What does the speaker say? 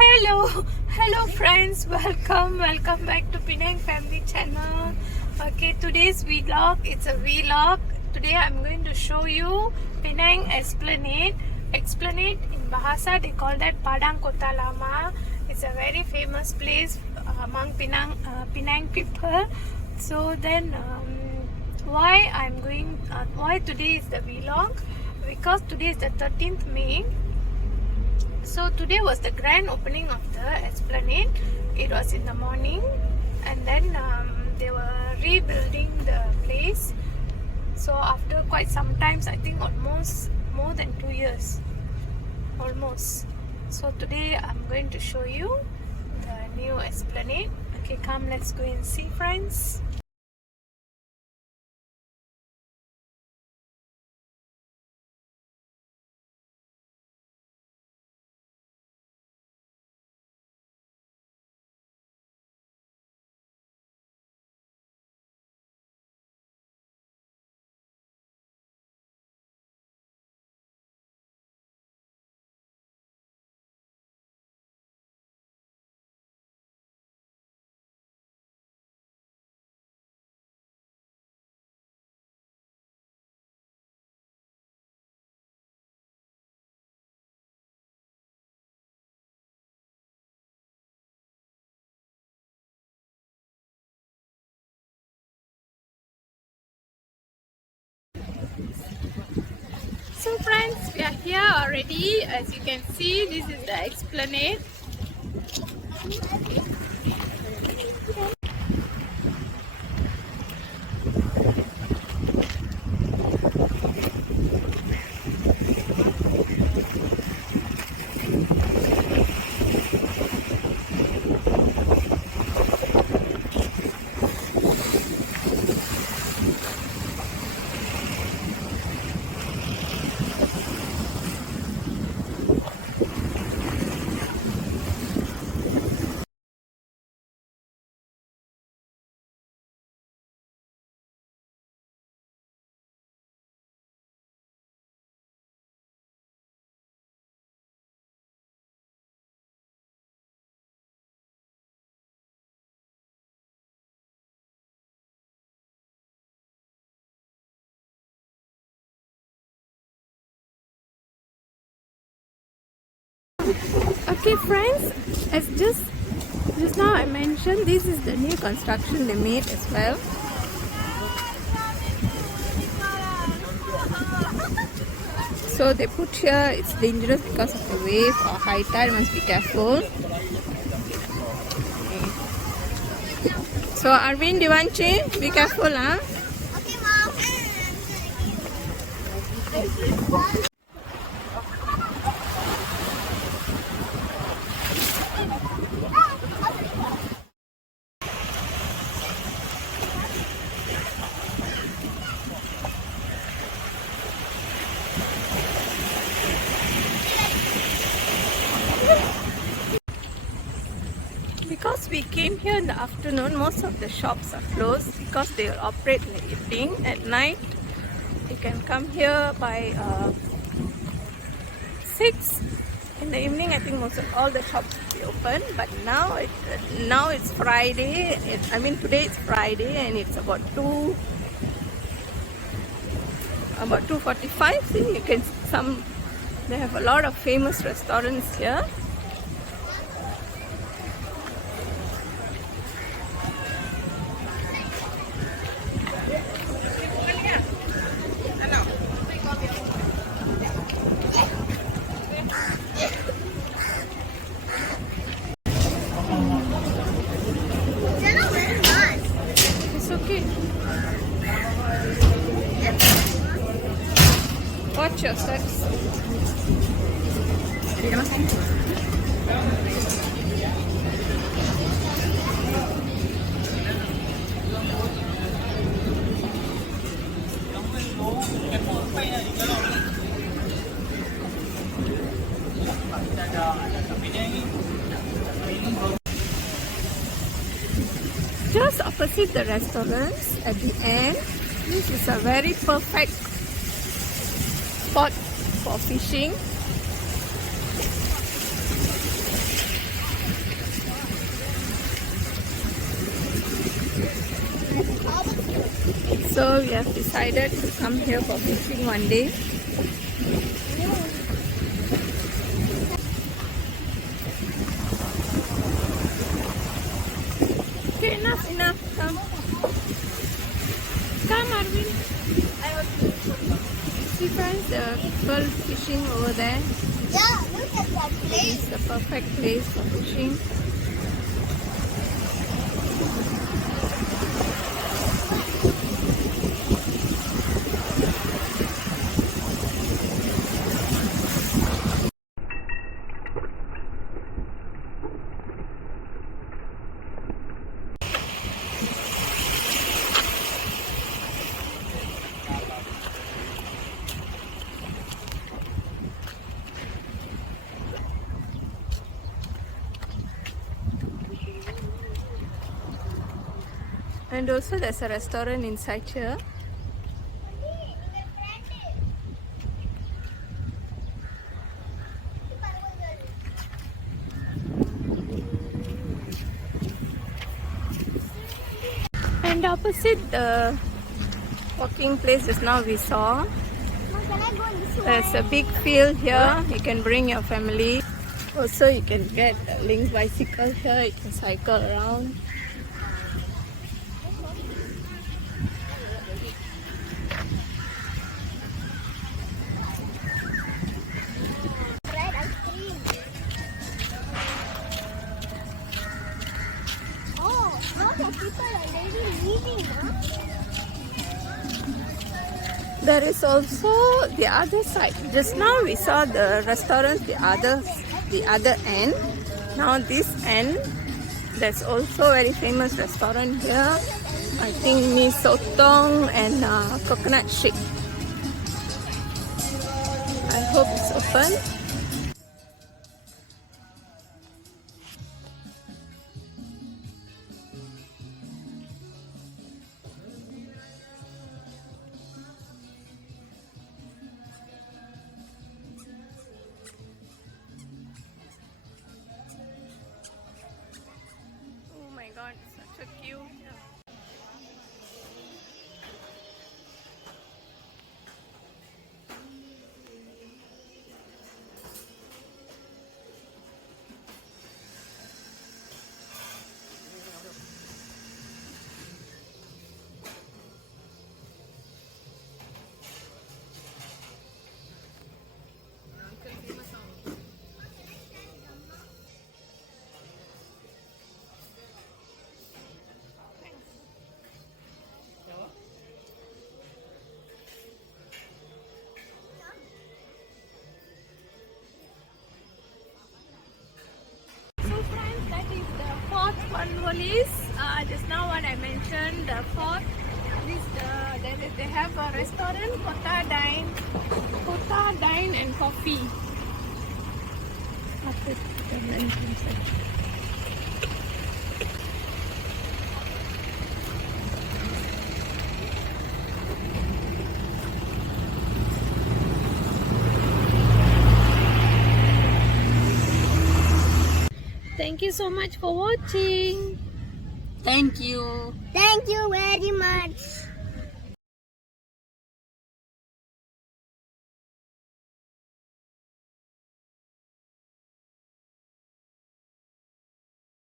Hello friends, welcome back to Penang Family Channel. Okay, today's vlog, it's a vlog. Today I'm going to show you Penang Esplanade. In Bahasa they call that Padang Kota Lama. It's a very famous place among Penang people. So then why today is the vlog? Because today is the 13th May. So today was the grand opening of the Esplanade. It was in the morning, and then they were rebuilding the place. So after quite some times, I think almost more than 2 years, almost. So today I'm going to show you the new Esplanade. Okay, come, let's go and see, friends. So friends, we are here already. As you can see, this is the Esplanade. Okay friends, as just now I mentioned, this is the new construction they made as well. So they put here, it's dangerous because of the wave or high tide, must be careful. So Arvind, Divanchi, be careful, huh? Okay, Mom. Because we came here in the afternoon, most of the shops are closed because they will operate in the evening. At night, you can come here by 6 in the evening. I think most of all the shops will be open. But now it's Friday. Today it's Friday, and it's about 2:45. See, you can they have a lot of famous restaurants here. Watch your steps. Just opposite the restaurants at the end, this is a very perfect spot for fishing. So we have decided to come here for fishing one day. Okay, enough. Come. Come, Arvind. See friends, there are people fishing over there. Yeah, look at that place. It's the perfect place for fishing. And also there's a restaurant inside here. And opposite the walking place just now we saw, Can I go this way? there's a big field here. You can bring your family. Also you can get a link bicycle here. You can cycle around. Bread ice cream. Oh, now the people are already leaving, huh? There is also the other side. Just now we saw the restaurant, the other end. Now this end, there's also very famous restaurant here. I think mee sotong and coconut shake. I hope it's open. Oh my god, such a cute. So friends, that is the Fort Cornwallis. Just now what I mentioned, the fort. They have a restaurant, Kota Dine and Coffee. Thank you so much for watching. Thank you very much.